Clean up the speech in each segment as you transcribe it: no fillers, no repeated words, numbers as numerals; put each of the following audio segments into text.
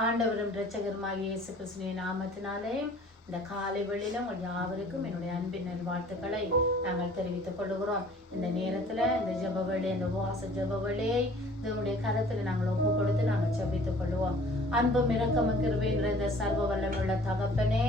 ஆண்டவரும் இரட்சகருமாகிய இயேசு கிறிஸ்துவின் நாமத்தினாலே இந்த காலை வேளையில உங்கள் யாவருக்கும் என்னுடைய அன்பின் நல்வாழ்த்துக்களை நாங்கள் தெரிவித்துக் கொள்கிறோம். இந்த நேரத்துல இந்த ஜெப வேளை, இந்த உபவாச ஜெப வேளையை தேவனுடைய கரத்துல நாங்கள் ஒப்பு கொடுத்து நாங்கள் ஜெபித்துக் கொள்வோம். அன்பும் இரக்கமும் கிருபையும் நிறைந்த சர்வ வல்லமையுள்ள தகப்பனே,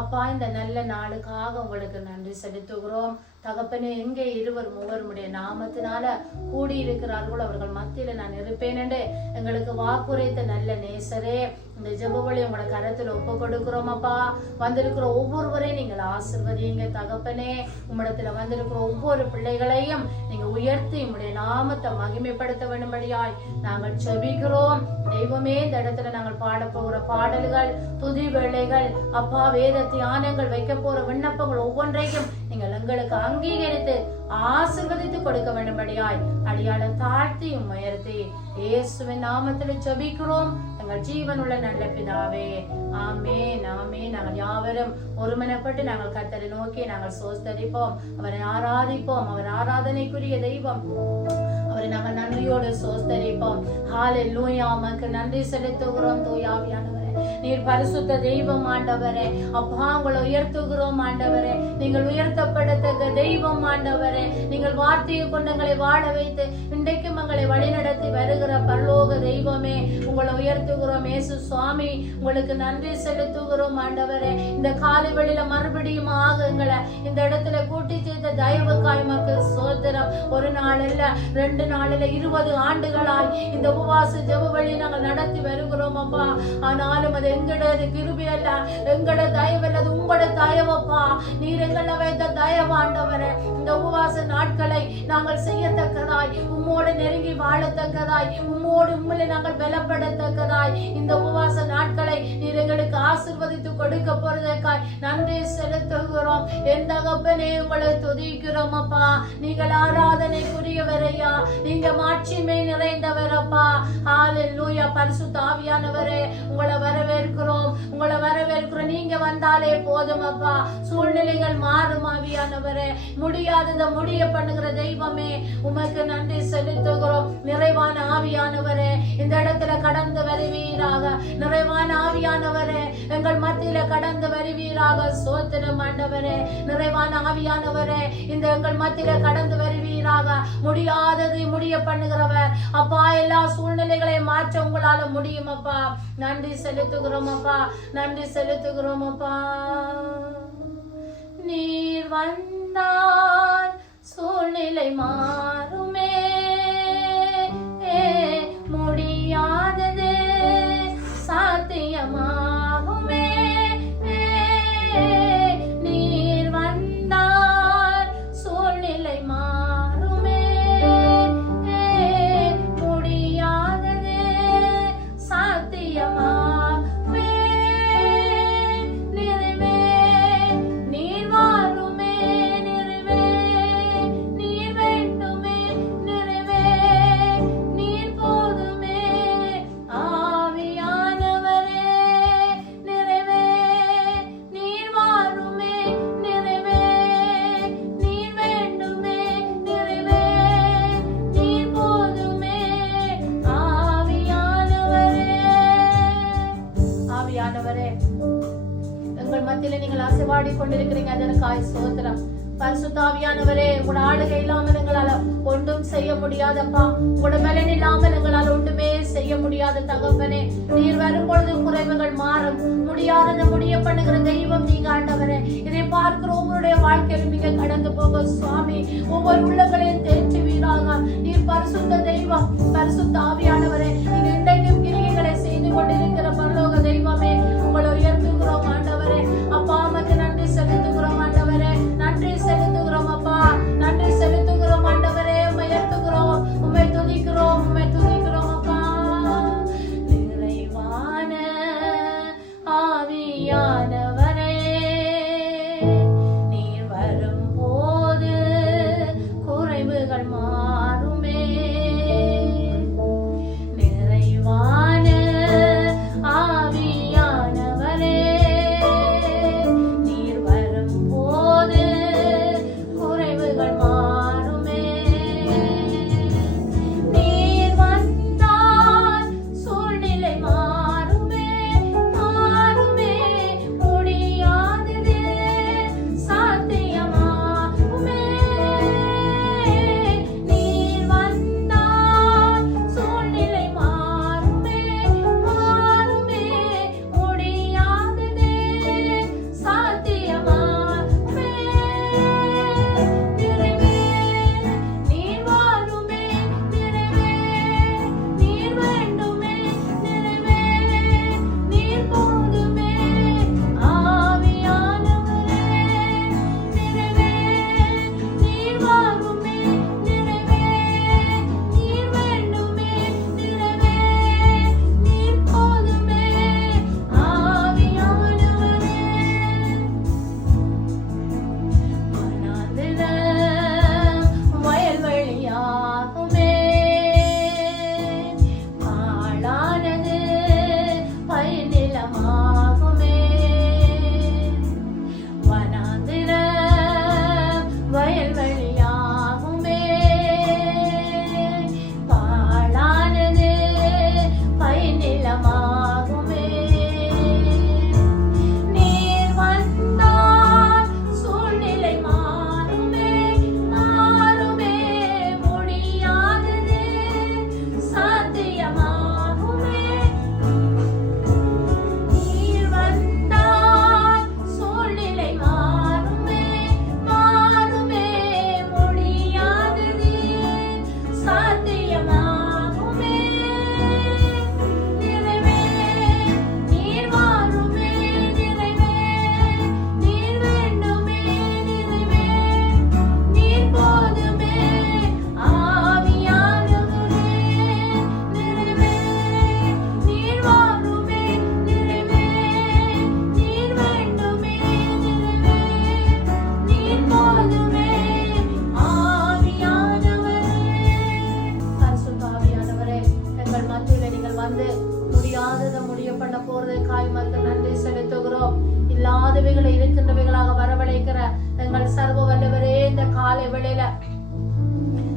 அப்பா, இந்த நல்ல நாளுக்காக உங்களுக்கு நன்றி செலுத்துகிறோம். தகப்பனே, எங்கே இருவர் மூவருடைய நாமத்தினால கூடியிருக்கிறார்களோ அவர்கள் மத்தியில நான் இருப்பேன் என்று எங்களுக்கு வாக்குரைத்த நல்ல நேசரே, இந்த ஜெபவழி உங்களோட கரத்துல ஒப்பு கொடுக்கிறோம். அப்பா, வந்திருக்கிற ஒவ்வொருவரையும் நீங்கள் ஆசீர்வதிங்க தகப்பனே. உம்மிடத்துல வந்திருக்கிற ஒவ்வொரு பிள்ளைகளையும் நீங்க உயர்த்தி உம்முடைய நாமத்தை மகிமைப்படுத்த வேண்டும்படியாய் நாங்கள் ஜெபிக்கிறோம். தெய்வமே, இந்த இடத்துல நாங்கள் பாட போகிற பாடல்கள், துதி வேளைகள், அப்பா, வேத தியானங்கள், வைக்க போற விண்ணப்பங்கள் ஒவ்வொன்றையும் நீங்கள் எங்களுக்கு அங்கீகரித்து ஆசீர்வதித்து கொடுக்க வேண்டும்படியாய் அடியாளம் தாழ்த்தி உயர்த்தி இயேசுவின் நாமத்துல ஜெபிக்கிறோம் எங்கள் ஜீவனுள்ள நல்ல பிதாவே, ஆமென், ஆமென். நாங்கள் யாவரும் ஒருமனப்பட்டு நாங்கள் கர்த்தரை நோக்கி நாங்கள் சோஸ்தரிப்போம், அவரை ஆராதிப்போம். அவர் ஆராதனைக்குரிய தெய்வம், அவரை நாங்கள் நன்றியோடு சோஸ்தரிப்போம். ஹல்லேலூயா, உமக்கு நன்றி செலுத்துகிறோம் தூய ஆவியானவரே. நீர் பரிசுத்த தெய்வம் ஆண்டவரே. அப்பா, உங்களை உயர்த்துகிறோம் ஆண்டவரே. நீங்கள் உயர்த்தப்படத்தக்க தெய்வம் ஆண்டவரே. நீங்கள் வார்த்தையை கொண்டு எங்களை வாழ வைத்து இன்றைக்கும் எங்களை வழிநடத்தி வருகிற பரலோக தெய்வமே, உங்களை உயர்த்துகிறோம் இயேசு சுவாமி. உங்களுக்கு நன்றி செலுத்துகிறோம் ஆண்டவரே. இந்த காலை வெளியில மறுபடியும் எங்களை இந்த இடத்துல கூட்டி செய்த தயவுக்காய் மக்கள் சோதரம். ஒரு நாள் இல்ல, 2 நாள் இல்ல, 20 ஆண்டுகளாய் இந்த உபவாச ஜெப வழி நாங்கள் நடத்தி வருகிறோம் அப்பா. ஆனாலும் அது எங்களது கிருபை அல்ல, எங்களோட தயவு அல்ல, அது உங்களோட தயவப்பா. நீர் எங்களை வைத்த தயவாண்டவரே. இந்த உபவாச நாட்களை நாங்கள் செய்யத்தக்கதாய், உம்மோடு நெருங்கி வாழத்தக்கதாய், உம்மில நாங்கள் பலப்படத்தக்கதாய் இந்த உபவாச நாட்களை நீர் எங்களுக்கு ஆசீர்வதித்து கொடுக்க போறதற்காய் நன்றி செலுத்துகிறோம். என் தகப்பனே, உங்களை துதிக்கிறோம் அப்பா. நீங்கள் ஆராதனைக்குரியவரையா, நீங்க மாட்சிமை நிறைந்தவரப்பா. ஹல்லேலூயா. பரிசுத்த ஆவியானவரே, உங்களை வரவேற்கிறோம், உங்களை வரவேற்கிறோம். நீங்க வந்தாலே போதும் அப்பா. சூழ்நிலைகள் மாறும் ஆவியானவரே. முடியாததை முடிய பண்ணுகிற தெய்வமே, உமக்கு நன்றி செலுத்துகிறோம். நிறைவான ஆவியானவரே, இந்த இடத்துல கடந்து வருவீராக. நிறைவான ஆவியானவரே, எங்கள் மத்தியில கடந்து வருவீராக. சோத்திரம் ஆண்டவரே. நிறைவான ஆவியானவரே, இந்த எங்கள் மத்தியில கடந்து வருவீராக. முடியாததை முடிய பண்ணுகிறவர் அப்பா. எல்லா சூழ்நிலைகளையும் மாற்ற உங்களால முடியும் அப்பா. நன்றி செலுத்துகிறோம் அப்பா, நன்றி செலுத்துகிறோம் அப்பா. நீர் வந்தால் சூழ்நிலை மாறுமே, முடியாதது சாத்தியமாகுமே. நீர் வந்தால் சூழ்நிலை மாறுமே, முடியாதது சாத்தியமாகுமே. நிறைவே நீர் வாருமே, நிறைவே நீர் வேண்டுமே, நிறைவே நீர் போதுமே. ஆவியானவரே, நிறைவே நீர் வாருமே, நிறைவே நீர் வேண்டுமே, நிறைவே நீர் போதுமே. ஆவியானவரே, ஆவியானவரே, எங்கள் மத்தியில நீங்கள் அசைவாடி கொண்டிருக்கிறீங்க, அதற்காய் சோத்திரம். பரிசுத்த ஆவியானவரே, உங்களோட ஆளுகை இல்லாமல் எங்களால ஒன்றும் செய்ய முடியாதப்பா. உங்களோட பலன் இல்லாமல் எங்களால் ஒன்றுமே செய்ய முடியாத தகப்பனே. நீர் வரும்பொழுது குறைவுகள் மாறும். முடியாததை முடிய பண்ணுகிற தெய்வம் நீங்க ஆண்டவரே. இதை பார்க்கிற உங்களுடைய வாழ்க்கையில் மிக கடந்து போக சுவாமி. ஒவ்வொரு உள்ளங்களையும் தேற்றுவீராக. நீர் பரிசுத்த தெய்வம், பரிசுத்த ஆவியானவரே. நீங்க இன்றைக்கும் கிரியைகளை செய்து கொண்டிருக்கிற பரலோக தெய்வமே, உங்களை உயர்த்துகிறோம் ஆண்டவரே. அப்பா, உமக்கு நன்றி செலுத்துகிறோம் ஆண்டவரே. நன்றி செலுத்துகிறோம் அப்பா, நன்றி செலுத்துகிறோம் ஆண்டவரே. உம்மை உயர்த்துகிறோம், உம்மை துதிக்கிறோம், உம்மை துதிக்கிறோம் அப்பா. நிறைவான ஆவியானவரே, நீர் வரும்போது குறைவுகள் மாறுமே. நிறைவான வந்து முடியாததை முடிய பண்ண போறதுக்காய் மக்கள் நன்றி செலுத்துகிறோம். இல்லாதவைகளை இருக்கின்றவைகளாக வரவழைக்கிற எங்கள் சர்வ வல்லவரே, இந்த காலை வேளையில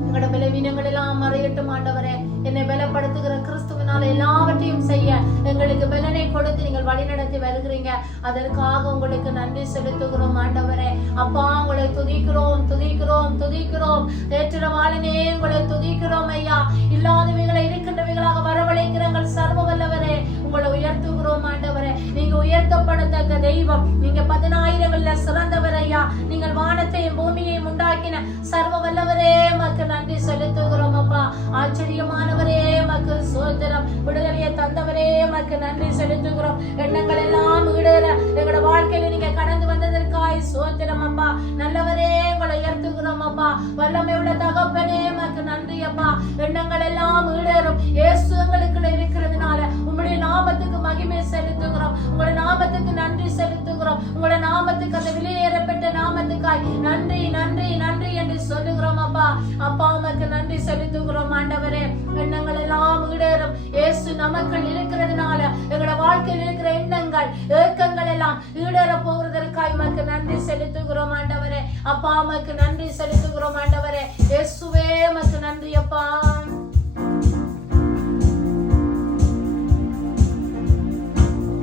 எங்களோட பலவீனங்கள் எல்லாம் மறையட்டும் ஆண்டவரே. என்னை பலப்படுத்துகிற கிறிஸ்துவினால எல்லாவற்றையும் செய்ய எங்களுக்கு பலனை கொடுத்து நீங்கள் வழிநடத்தி வருகிறீங்க. அதற்காக உங்களுக்கு நன்றி செலுத்துகிறோம் ஆண்டவரே. அப்பா, உங்களை துதிக்கிறோம் துதிக்கிறோம் துதிக்கிறோம். ஏற்றவாளனே, உங்களை துதிக்கிறோம் ஐயா. இல்லாதவைகளை இருக்கின்றவைகளாக வரவழைக்கிற எங்கள் சர்வ வல்லவரே, உங்களை உயர்த்துகிறோம் ஆண்டவரே. நீங்க உயர்த்தப்படத்தக்க தெய்வம். நீங்க 10,000 சிறந்தவர் ஐயா. நீங்கள் வானத்தையும் பூமியையும் உண்டாக்கின சர்வ வல்லவரே, மக்கு நன்றி செலுத்துகிறோம் அப்பா. ஆச்சரியமானவரே, மக்கு சோதரம். விடுதலையை தந்தவரே, மக்கு நன்றி செலுத்துகிறோம். எண்ணங்கள் எல்லாம் ஈடேற எங்களோட வாழ்க்கையில நீங்க கடந்து வந்ததற்காய் சோதரம் அப்பா. நல்லவரே, உங்களை உயர்த்துகிறோம் அப்பா. வல்லமை உள்ள தகப்பனே, மக்கு நன்றி அப்பா. எண்ணங்கள் எல்லாம் ஈடேறும் இயேசு எங்களுக்குள்ள இருக்கிறதுனால உங்களுடைய நாமத்துக்கு மகிமை செலுத்துகிறோம். உங்களுடைய நாமத்துக்கு நன்றி செலுத்துகிறோம். உங்களுடைய நாமத்துக்கு, அந்த விலையேறப்பட்ட நாமத்துக்காய் நன்றி நன்றி நன்றி என்று சொல்லுகிறோம் அப்பா. அப்பா, உமக்கு நன்றி செலுத்துகிறோம் ஆண்டவரே. எண்ணங்கள் எல்லாம் ஈடேறும் இயேசு நமக்குள் இருக்கிறதுனால எங்களோட வாழ்க்கையில் இருக்கிற எண்ணங்கள் ஏக்கங்கள் எல்லாம் ஈடேற போகிறதற்காய் உமக்கு நன்றி செலுத்துகிறோம் ஆண்டவரே. அப்பா, உமக்கு நன்றி செலுத்துகிறோம் ஆண்டவரே. இயேசுவே, உமக்கு நன்றி அப்பா.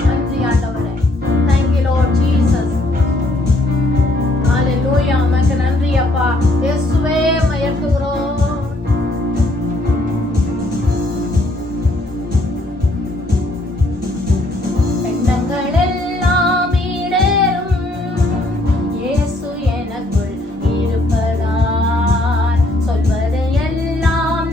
நன்றி ஆண்டவரே. Thank you Lord Jesus. Hallelujah. உமக்கு நன்றி அப்பா. இயேசுவே, உயர்த்துகிறோம். சொல்வது எல்லாம்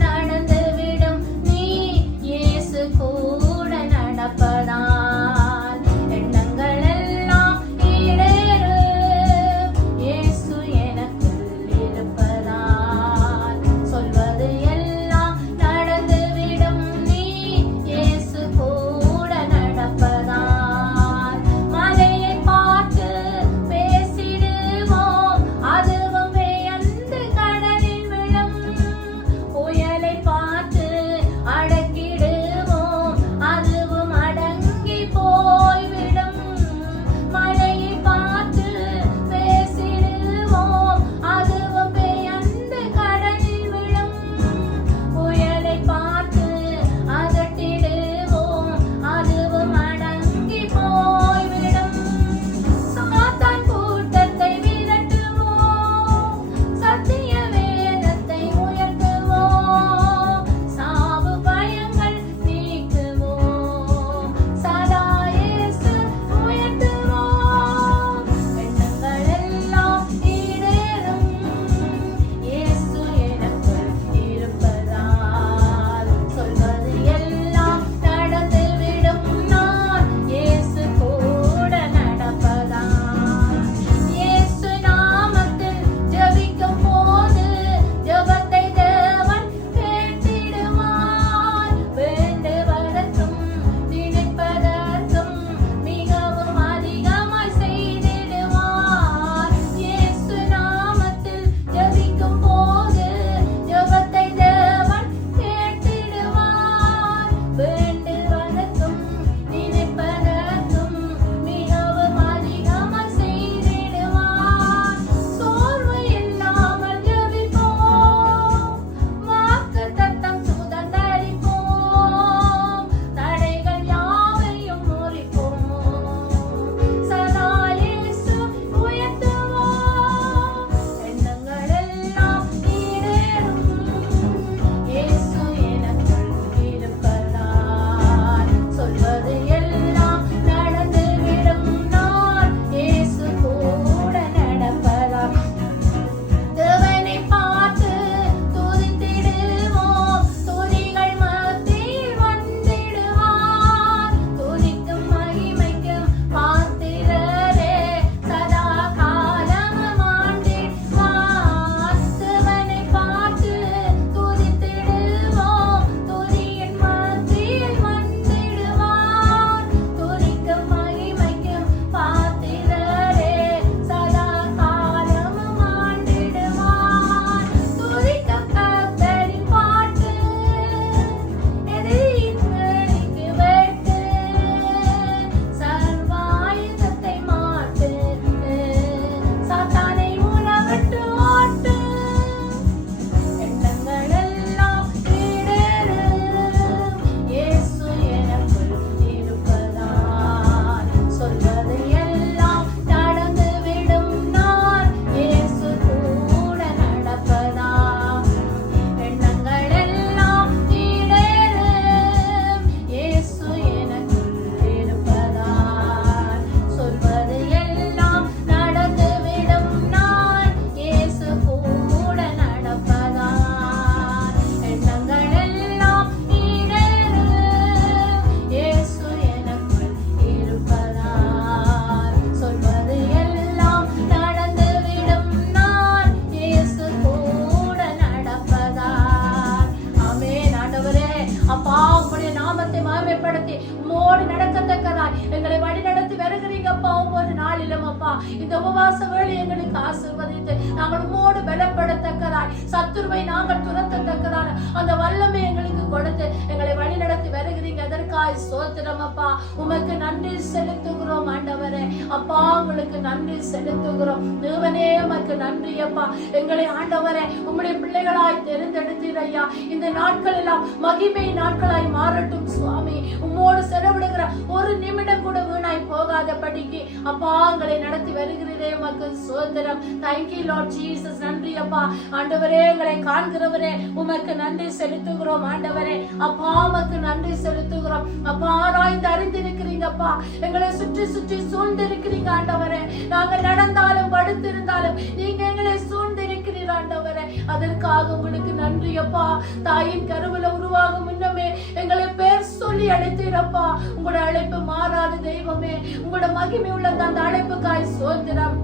மகிமைப்படுத்தி உம்மோடு நடக்கத்தக்கதாய் எங்களை வழி நடத்தி வருகிறீங்கப்பா. ஒவ்வொரு நாளிலும் அப்பா இந்த உபவாச வேளை எங்களுக்கு ஆசீர்வதித்து நாங்கள் உம்மோடு பலப்படத்தக்கதாய் சத்துருவை நாங்கள் துரத்தத்தக்கதான அந்த வல்லமை எங்களுக்கு கொடுத்து எங்களை வழி நடத்தி வருகிறீங்க. அதற்காய் ஸ்தோத்திரம் அப்பா. உமக்கு நன்றி செலுத்துகிறோம் ஆண்டவரே. அப்பா உங்களுக்கு நன்றி செலுத்துகிறோம் தேவனே. உமக்கு நன்றி அப்பா. எங்களை ஆண்டவரே உம்முடைய பிள்ளைகளாய் தெரிந்தெடுத்தீர் ஐயா. இந்த நாட்கள் எல்லாம் மகிமை நாட்களாய் மாறட்டும் சுவாமி. உம்மோடு செலவிடுகிற ஒரு நிமிடம் கூட வீணாய் போகாதபடிக்கு அப்பா எங்களை நடத்தி வருகிறதே உமக்கு ஸ்தோத்திரம். Thank you Lord Jesus. நன்றி அப்பா. ஆண்டவரே எங்களை காண்கிறவரே உமக்கு நன்றி செலுத்துகிறோம் ஆண்டவரே. அப்பா உமக்கு நன்றி செலுத்துகிறோம் அப்பா. ஆராய்ந்து அறிந்திருக்கிறீங்கப்பா. எங்களை சுற்றி சுற்றி சூழ்ந்திருக்கிறீங்க ஆண்டவரே. நாங்கள் நடந்தாலும் படுத்திருந்தாலும் நீங்க எங்களை சூழ்ந்திருக்கிறீர் ஆண்டவரே. அதற்காக உங்களுக்கு நன்றி அப்பா. தாயின் கருவில உருவாகும் முன்னமே எங்களை பேர் சொல்லி அழைத்தீரப்பா. உங்களோட அழைப்பு மாறாத தெய்வமே. உங்களோட மகிமை உள்ள அந்த அழைப்புக்காய் ஸ்தோத்திரம்.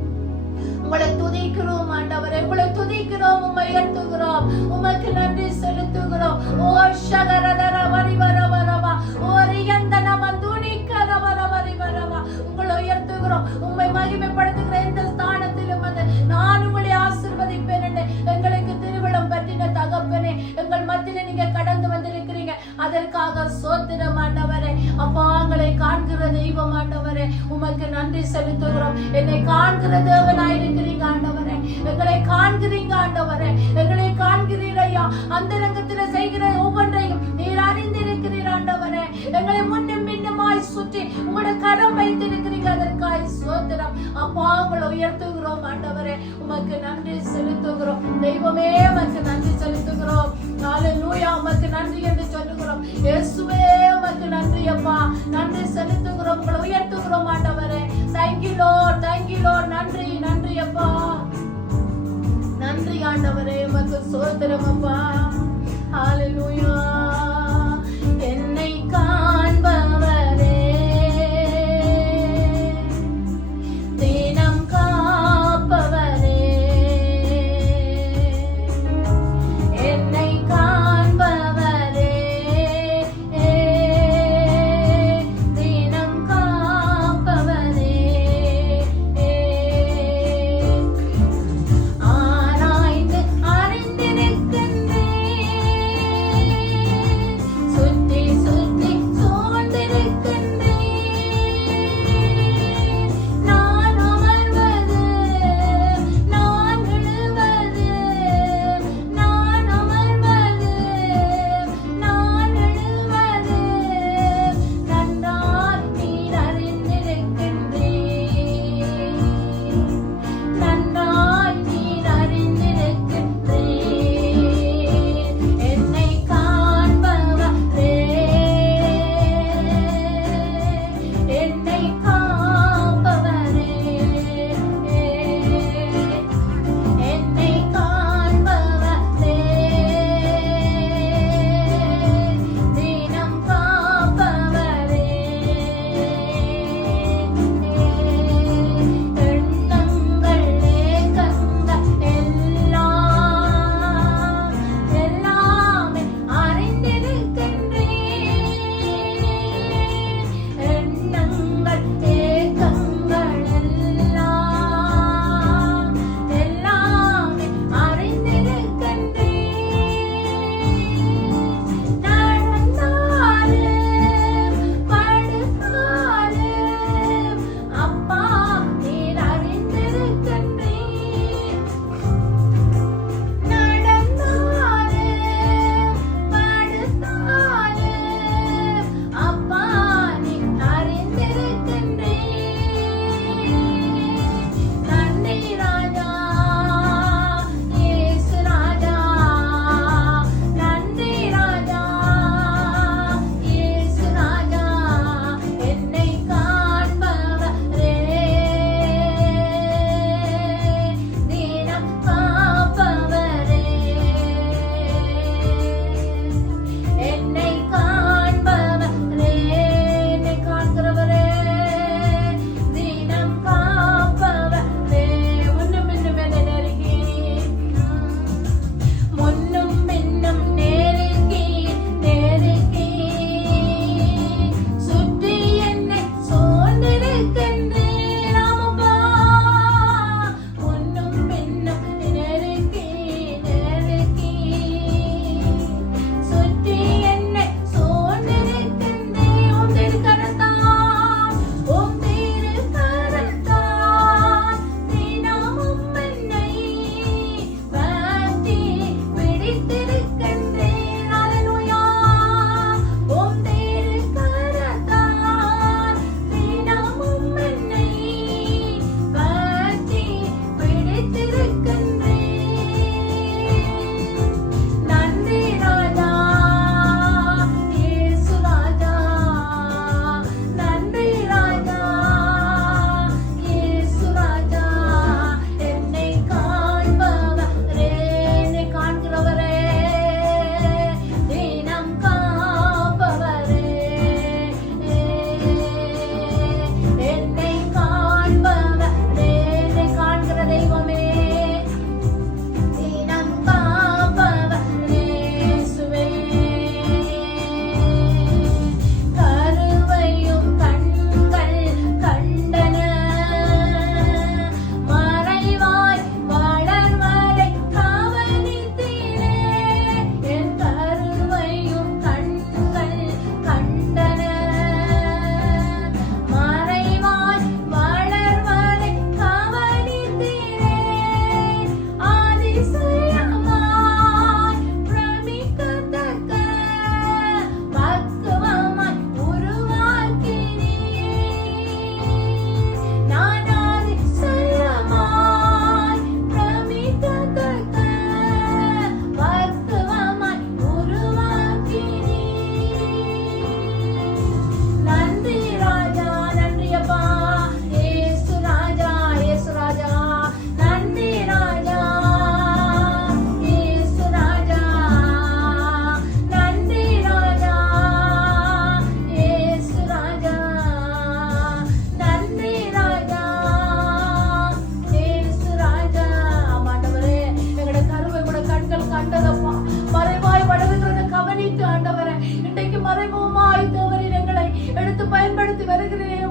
உங்களை துதிக்கிறோம் ஆண்டவரே. உங்களை துதிக்கிறோம், உம்மை உயர்த்துகிறோம், உமக்கு நன்றி செலுத்துகிறோம். ஓ ஷகரதர வரிவரவரவா ஓ ரியந்தன மந்துனிக்கர வரவரிவரவா உங்களை உயர்த்துகிறோம், உம்மை மகிமைப்படுத்துகிற இந்த ஸ்தானத்திலும் வந்து நான் உங்களை ஆசீர்வதிப்பேன் என்று எங்களுக்கு திருவிழம் பற்றின தகப்பனே எங்கள் மத்தியில நீங்க கடந்து வந்திருக்கிறீங்க. அதற்காக ஸ்தோத்திரம் ஆண்டவரே. அப்பா எங்களை காண்கிற தெய்வம் ஆண்டவரே உமக்கு நன்றி செலுத்துகிறோம். என்னை காண்கிற தேவனாயிருக்கிறீங்க ஆண்டவரே. எங்களை காண்கிறீங்க ஆண்டவரே. எங்களை காண்கிறீர் ஐயா. அந்த ரங்கத்தில செய்கிற ஒவ்வொன்றையும் நீர் அறிந்திருக்கிறீர் ஆண்டவரே. எங்களை முன்னும் பின்னுமாய் சுற்றி உங்களுடைய கரம் வைத்திருக்கிறீங்க. அதற்காய் ஸ்தோத்திரம் அப்பா. உங்களை உயர்த்துகிறோம் ஆண்டவரே. உமக்கு நன்றி செலுத்துகிறோம் தெய்வமே. உமக்கு நன்றி செலுத்துகிறோம். ஹல்லேலூயா. உமக்கு நன்றி என்று சொல்லுகிறோம். இயேசுவே உமக்கு நன்றி அப்பா. நன்றி செலுத்துகிறோம். உங்களை உயர்த்துகிறோம் ஆண்டவரே. Thank you Lord. Thank you Lord. நன்றி நன்றி அப்பா. நன்றி ஆண்டவரே. உமக்கு ஸ்தோத்திரம் அப்பா. ஹல்லேலூயா. என்னை காண்பவரே தினம் காப்பவரே. என்னை காண்பவரே தினம் காப்பவரே. ஆராய்ந்து அறிந்திருக்கின்றேன்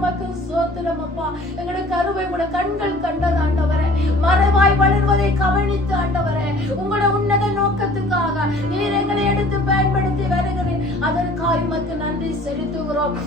உமக்கு ஸ்தோத்திரம் அப்பா. எங்களுடைய கருவை கூட கண்கள் கண்டது ஆண்டவரே, மறைவாய் வளர்வதை கவனித்து ஆண்டவரே, உங்களோட உன்னத நோக்கத்துக்காக நீர் எங்களை எடுத்து பயன்படுத்தி வருகிறேன். அதற்காக உமக்கு நன்றி செலுத்துகிறோம்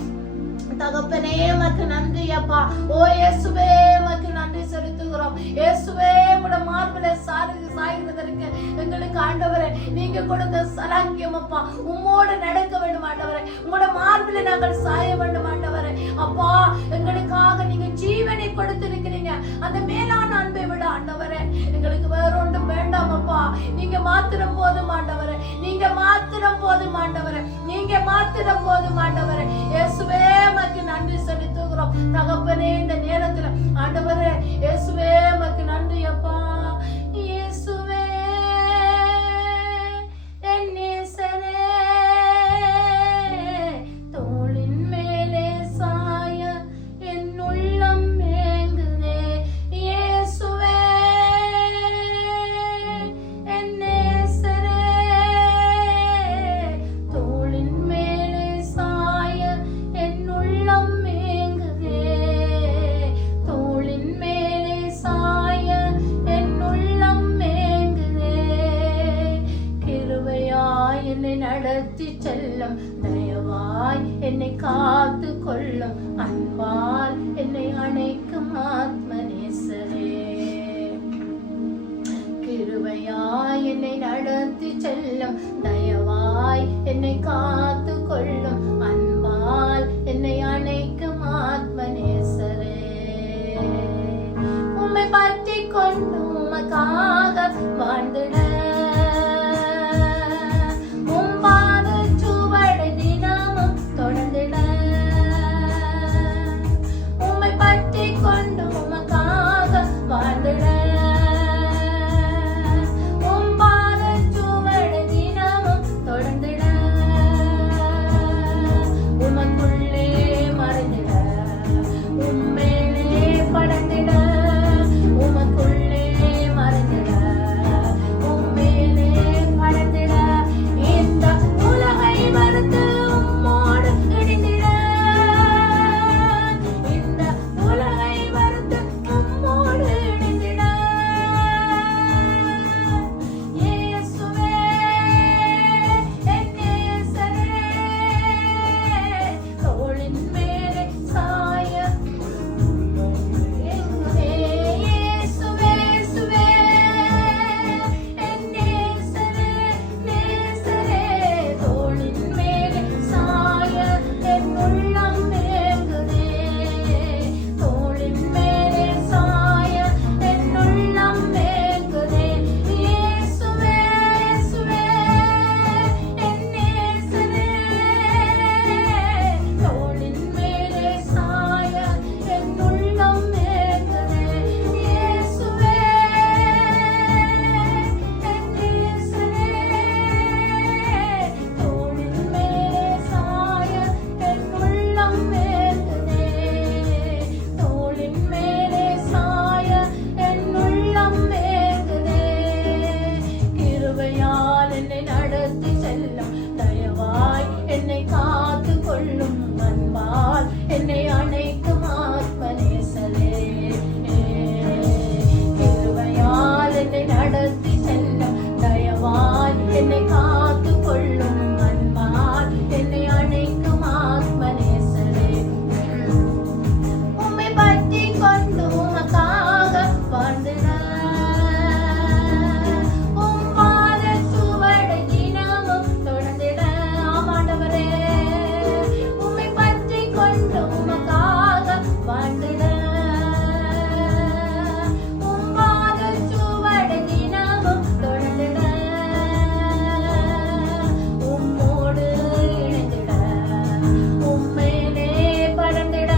தகப்பனே. உமக்கு நன்றி அப்பா. ஓ இயேசுவே, உமக்கு நன்றி செலுத்துகிறோம். இயேசுவே, உங்களோட மார்பில சாய்கிறதற்கு எங்களுக்கு ஆண்டவரே நீங்க கொடுத்த சலாக்கியம் அப்பா. உம்மோடு நடக்க வேண்டும் ஆண்டவரே, உங்களோட மார்பில நாங்கள் சாய வேண்டும் ஆண்டவரே. அப்பா, எங்களுக்காக நீங்க ஜீவனை கொடுத்திருக்கிறீங்க. அந்த மேலான அன்பை விட ஆண்டவரே எங்களுக்கு வேற ஒன்றும் வேண்டாம் அப்பா. நீங்க மாத்திரம் போதும் ஆண்டவரே, நீங்க மாத்திரம் போதும் ஆண்டவரே, நீங்க மாத்திரம் போதும் ஆண்டவரே. இயேசுவே, உமக்கு நன்றி செலுத்துகிறோம் தகப்பனே. இந்த நேரத்துல ஆண்டவரே இயேசுவே, உமக்கு நன்றி அப்பா. இயேசுவே, என் நேசரே, தோளின் மேலே சாய என் உள்ளம் ஏங்குதே. இயேசுவே, என் நேசரே, தோளின் மேலே சாய என் உள்ளம் ஏங்குதே. தோளின் மேலே சாய என் உள்ளம் ஏங்குதே. கிருபையாய் என்னை நடத்தி செல்லும், தயவாய் என்னை காத்து கொள்ளும், அன்பால் என்னை அணைக்கும் ஆத்மநேசரே. கிருபையாய் என்னை நடத்தி செல்லும், தயவாய் என்னை காத்து கொள்ளும், அன்பால் என்னை அணைக்கும் ஆத்மநேசரே. உம்மை பற்றி கொண்டு உமக்காக வாழ்ந்திட, உம் பாத சுவடை தினமும் தொடர்ந்திட. உம்மை பற்றி கொண்டு உமக்காக வாழ்ந்திட, உம் பாத சுவடை தினமும் தொடர்ந்திட. உமக்குள்ளே மறைந்திட, உம்மேலே படர்ந்திட. உமக்குள்ளே மறைந்திட, உம்மேலே படர்ந்திட. இந்த உலகை மறுத்து உம்மோடு இணைந்திட. இந்த உலகை மறுத்து உம்மோடு இணைந்திட. இயேசுவே, என் நேசரே, தோளின் மேலே சாய எங்குதே. இயேசுவே, இயேசுவே, என் நேசரே, நேசரே, தோளின் மேலே சாய என் உள்ளம் ஏங்குதே. தோளின் மேலே சாய என் உள்ளம் ஏங்குதே. இயேசுவே, இயேசுவே, என் நேசரே, தோளின் மேலே சாய என் உள்ளம் ஏங்குதே. இயேசுவே, என் நேசரே, தோளின் மேலே சாய என் உள்ளம் ஏங்குதே. தோளின் மேலே சாய என் உள்ளம் ஏங்குதே. கிருபையால் என்னை நடத்தி செல்லும், தயவாய் என்னை காத்து கொள்ளும், அன்பால் என்னை அணைக்கும் ஆத்மநேசரே. கிருபையால் என்னை நடத்தி செல்லும், தயவாய் என்னை காத்து கொள்ளும், அன்பால் என்னை அணைக்கும் ஆத்மநேசரே. உம்மை பற்றி கொண்டு உமக்காக வாழ்ந்திட, உம் பாத சுவடை தினமும் தொடர்ந்திட. ஆமாண்டவரே, உம்மை பற்றி கொண்டு உமக்காக வாழ்ந்திட, உம் பாத சுவடை தினமும் தொடர்ந்திட. உம்மோடு இணைந்திட, உம்மேலே படர்ந்திட.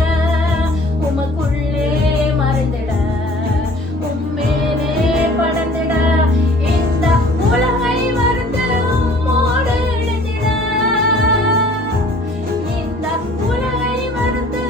உமக்குள்ளே மறைந்திட, உம்மேலே படர்ந்திட. இந்த உலகை மறுத்து உம்மோடு இணைந்திட. இந்த உலகை மறுத்து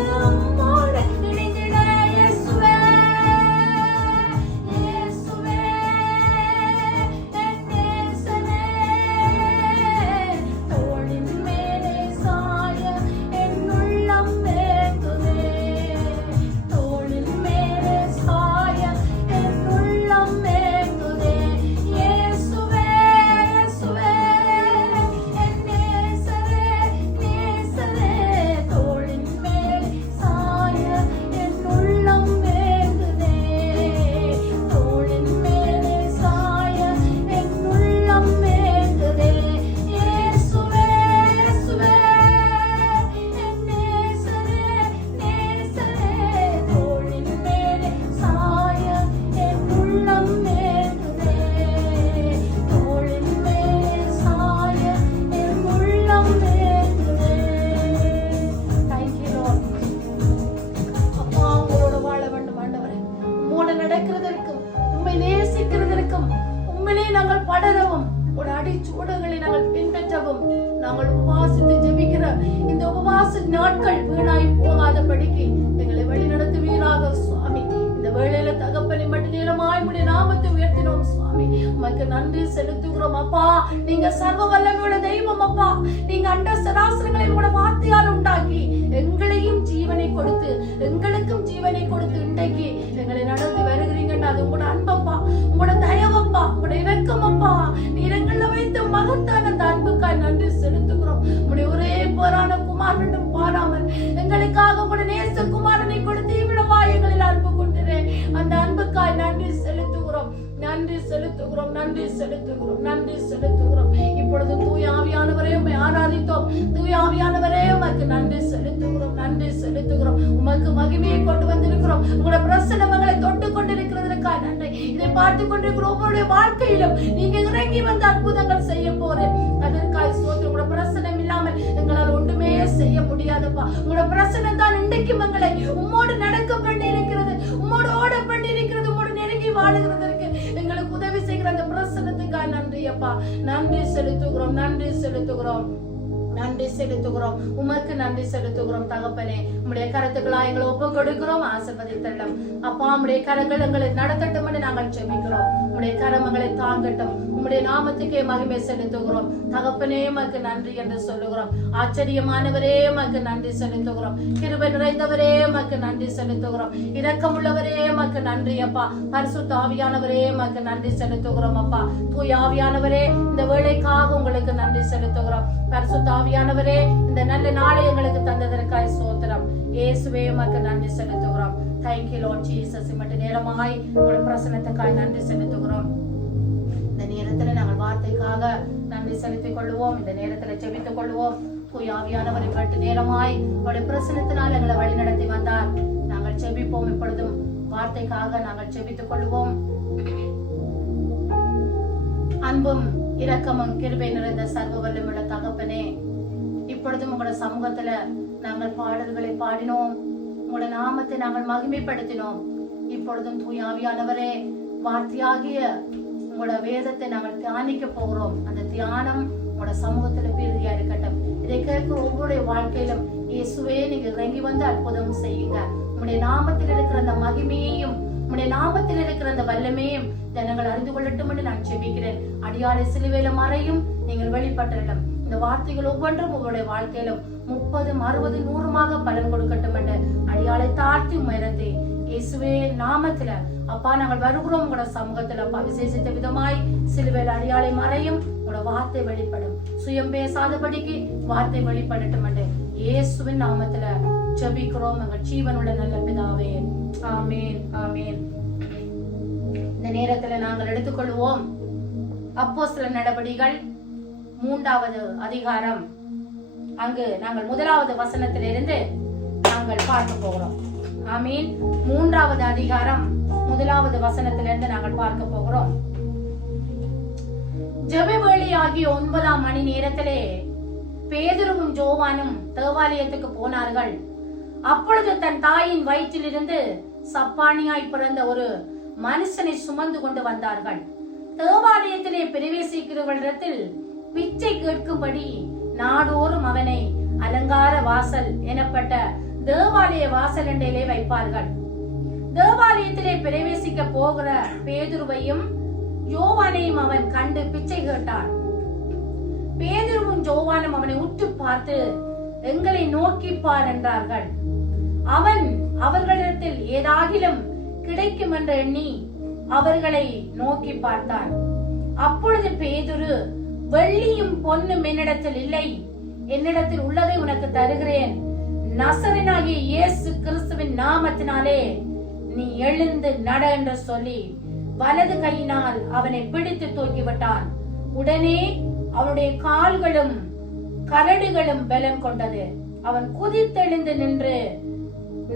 நாங்கள் உபவாசித்து ஜெபிக்கிற இந்த உபவாச நாட்கள் வீணாய் போகாதபடிக்கு எங்களை வழிநடத்துவீராக சுவாமி. இந்த வேளையில தகப்பனை மட்டும் நேரமாய் உம்முடைய நாமத்தை உயர்த்தினோம் சுவாமி. உமக்கு நன்றி செலுத்துகிறோம் அப்பா. நீங்க சர்வ வல்லமையுள்ள தெய்வம் அப்பா. நீங்க அண்ட சராசரங்களை உங்களோட வார்த்தையால் உண்டாக்கி எங்களையும் ஜீவனை கொடுத்து எங்களுக்கும் ஜீவனை கொடுத்து இன்றைக்கு எங்களை நடத்தி வருகிறீங்கன்னா அது உங்களோட அன்பப்பா, உங்களோட தயவப்பா, உங்களோட இரக்கமப்பா. நீர் எங்களை வைத்து மகத்தான அந்த அன்புக்காய் நன்றி செலுத்துகிறோம். உங்களுடைய ஒரே போரான குமாரனும் பாராமல் எங்களுக்காக உங்களோட நேச குமாரனை கொடுத்து இவ்வளவா எங்களில் அன்பு கொண்டிருக்கிறேன். அந்த அன்புக்காய் நன்றி செலுத்துகிறோம், நன்றி செலுத்துகிறோம், நன்றி செலுத்துகிறோம், நன்றி செலுத்துகிறோம். இப்பொழுது தூய ஆவியானவரே உம்மை ஆராதித்தோம். தூய ஆவியானவரே உமக்கு நன்றி செலுத்துகிறோம், நன்றி செலுத்துகிறோம். உமக்கு மகிமையை கொண்டு வந்திருக்கிறோம். உங்களுடைய பிரசன்னம் எங்களை தொட்டு கொண்டிருக்கிறதற்காக நன்றி. இதை பார்த்து கொண்டிருக்கிற உங்களுடைய வாழ்க்கையிலும் நீங்க இறங்கி வந்து அற்புதங்கள் செய்ய போறேன். அதற்காக ஸ்தோத்திரம். உங்களோட பிரசன்னம் இல்லாமல் எங்களால் ஒன்றுமே செய்ய முடியாதப்பா. உங்களோட பிரசன்னம் தான் இன்றைக்கும் எங்களை உம்மோடு நடக்க பண்ணி இருக்கிறது, உம்மோடு ஓட பண்ணி இருக்கிறது, உம்மோடு நெருங்கி வாழுகிறதற்கு எங்களுக்கு உதவி செய்கிற அந்த பிரசன்னத்துக்காக நன்றி அப்பா. நன்றி செலுத்துகிறோம், நன்றி செலுத்துகிறோம், நன்றி செலுத்துகிறோம். உமக்கு நன்றி செலுத்துகிறோம் தகப்பனே. உம்முடைய கரத்துக்களா எங்களை ஒப்பு கொடுக்கிறோம். ஆசீர்வதித்தள்ளும் அப்பா. உம்முடைய கரங்கள் எங்களை நடத்தட்டும் என்று நாங்கள் ஜெபிக்கிறோம். உம்முடைய கரமங்களை தாங்கட்டும். உம்முடைய நாமத்துக்கே மகிமை செலுத்துகிறோம் தகப்பனே. உமக்கு நன்றி என்று சொல்லுகிறோம். ஆச்சரியமானவரே உமக்கு நன்றி செலுத்துகிறோம். கிருபை நிறைந்தவரே உமக்கு நன்றி செலுத்துகிறோம். இரக்கமுள்ளவரே உமக்கு நன்றி அப்பா. பரிசுத்த ஆவியானவரே உமக்கு நன்றி செலுத்துகிறோம் அப்பா. தூய ஆவியானவரே இந்த வேளைக்காக உங்களுக்கு நன்றி செலுத்துகிறோம். பரிசுத்த ஆவியானவரே இந்த நல்ல நாளை எங்களுக்கு தந்ததற்காய் ஸ்தோத்திரம். இயேசுவே உமக்கு நன்றி செலுத்துகிறோம். Thank you Lord Jesus. மட்டும் நேரமாய் உங்களுடைய பிரசன்னத்துக்காய் நன்றி செலுத்துகிறோம். இந்த நேரத்துல நாங்கள் வார்த்தைக்காக நன்றி செலுத்திக் கொள்வோம். இந்த நேரத்துல ஜெபித்துக் கொள்வோம். தூய ஆவியானவரை மட்டும் நேரமாய் உங்களுடைய பிரசன்னத்தினால் எங்களை வழி நடத்தி வந்தார். நாங்கள் ஜெபிப்போம். இப்பொழுதும் வார்த்தைக்காக நாங்கள் ஜெபித்துக் கொள்வோம். அன்பும் இரக்கமும் கிருபை நிறைந்த சர்வ வல்லமையுள்ள தகப்பனே, இப்பொழுதும் உங்களோட சமூகத்துல நாங்கள் பாடல்களை பாடினோம். உங்களோட நாமத்தை நாங்கள் மகிமைப்படுத்தினோம். இப்பொழுதும் தூய ஆவியானவரே வார்த்தையாகிய உங்களோட வேதத்தை நாங்கள் தியானிக்க போகிறோம். அந்த தியானம் உங்களோட சமூகத்துல பெரியா இருக்கட்டும். இதை கேட்கிற ஒவ்வொரு வாழ்க்கையிலும் இயேசுவே நீங்க இறங்கி வந்து அற்புதம் செய்யுங்க. உங்களுடைய நாமத்தில் இருக்கிற அந்த மகிமையையும் உம்முடைய நாமத்தில் இருக்கிற அந்த வல்லமையும் ஜனங்கள் அறிந்து கொள்ளட்டும் என்று நான் ஜெபிக்கிறேன். அடியாரை சிலுவையில மறையும் நீங்கள் வெளிப்பட்டிருக்கும் இந்த வார்த்தைகள் ஒவ்வொன்றும் உங்களுடைய வாழ்க்கையிலும் 30, 60, 100 பலன் கொடுக்கட்டும் என்று அடியாளை தாழ்த்தி உயர்த்தி இயேசுவே நாமத்துல அப்பா நாங்கள் வருகிறோம். உங்களோட சமூகத்துல அப்பா விசேஷித்த விதமாய் சிலுவையில அடியாளை மறையும். உங்களோட வார்த்தை வெளிப்படும். சுயம் பேசாதபடிக்கு வார்த்தை வெளிப்படட்டும் என்று இயேசுவின் நாமத்துல ஜெபிக்கிறோம் எங்கள் ஜீவனுள்ள நல்ல பிதாவே. ஆமேன், ஆமேன். இந்த நேரத்துல நாங்கள் எடுத்துக்கொள்வோம் அப்போஸ்தலர் நடபடிகள் 3வது அதிகாரம். அங்கு நாங்கள் 1வது வசனத்திலிருந்து நாங்கள் பார்க்க போகிறோம். ஆமீன். 3வது அதிகாரம் 1வது வசனத்திலிருந்து நாங்கள் பார்க்க போகிறோம். ஜெப வேளையாகிய 9ஆம் மணி நேரத்திலே பேதுருவும் யோவானும் தேவாலயத்துக்கு போனார்கள். அப்பொழுது தன் தாயின் வயிற்றிலிருந்து சப்பானியாய் பிறந்த ஒரு மனுஷனை சுமந்து கொண்டு வந்தார்கள். தேவாலயத்திலே பிரவேசிக்கிறவர்களிடத்தில் பிச்சை கேட்கும்படி நாடோறும் அவனை அலங்கார வாசல் எனப்பட்ட தேவாலய வாசல் அண்டையிலே வைப்பார்கள். தேவாலயத்திலே பிரவேசிக்க போகிற பேதுருவையும் யோவானையும் அவன் கண்டு பிச்சை கேட்டான். பேதுருவும் யோவானும் அவனை உற்று பார்த்து எங்களை நோக்கி பார் என்றார்கள். அவன் அவர்களிடத்தில் ஏதாகிலும் கிடைக்கும் என்று எண்ணி அவர்களை நோக்கி பார்த்தான். அப்பொழுது பேதுரு, வெள்ளியும் பொன்னும் என்னிடத்தில் இல்லை, என்னிடத்தில் உள்ளதை உனக்கு தருகிறேன். நசரேயனாகிய இயேசு கிறிஸ்துவின் நாமத்தினாலே நீ எழுந்து நட என்று சொல்லி வலது கையினால் அவனை பிடித்து தூக்கிவிட்டான். உடனே அவனுடைய கால்களும் கரடுகளும் பலம் கொண்டது. அவன் குதித்தெழுந்து நின்று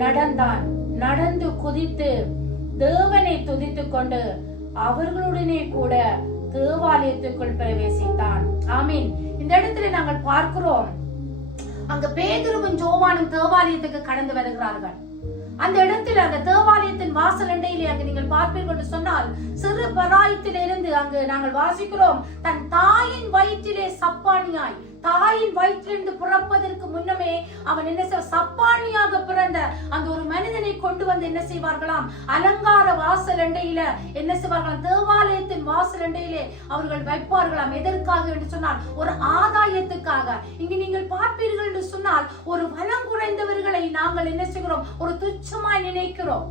நடந்தான். நடந்து குதித்து தேவனை துதித்துக் கொண்டு அவர்களுடனே கூட தேவாலயத்துக்குள் பிரவேசித்தான். ஆமீன். இந்த இடத்துல நாங்கள் பார்க்கிறோம், அங்க பேதுருவும் யோவானும் தேவாலயத்துக்கு கடந்து வருகிறார்கள். அந்த இடத்துல அந்த தேவாலயத்தின் வாசல் அண்டையிலே அங்கு நீங்கள் பார்ப்பீர்கள் என்று சொன்னால், சிறு பராயத்திலிருந்து அங்கு நாங்கள் வாசிக்கிறோம், தன் தாயின் வயிற்றிலே சப்பானியாய் தாயின் வயிற்றிலிருந்து பிறப்பதற்கு முன்னமே அவன் என்ன சப்பானியாக பிறந்த அந்த ஒரு மனிதனை கொண்டு வந்து என்ன செய்வார்களாம், அலங்கார வாசல் அண்டையில என்ன செய்வார்களாம், தேவாலயத்தின் வாசல் அண்டையிலே அவர்கள் வைப்பார்களாம். எதற்காக என்று சொன்னால் ஒரு ஆதாயத்துக்காக. இங்கு நீங்கள் பார்ப்பீர்கள் என்று சொன்னால் ஒரு வளம் குறைந்தவர்களை நாங்கள் என்ன செய்கிறோம், ஒரு துச்சமாய் நினைக்கிறோம்.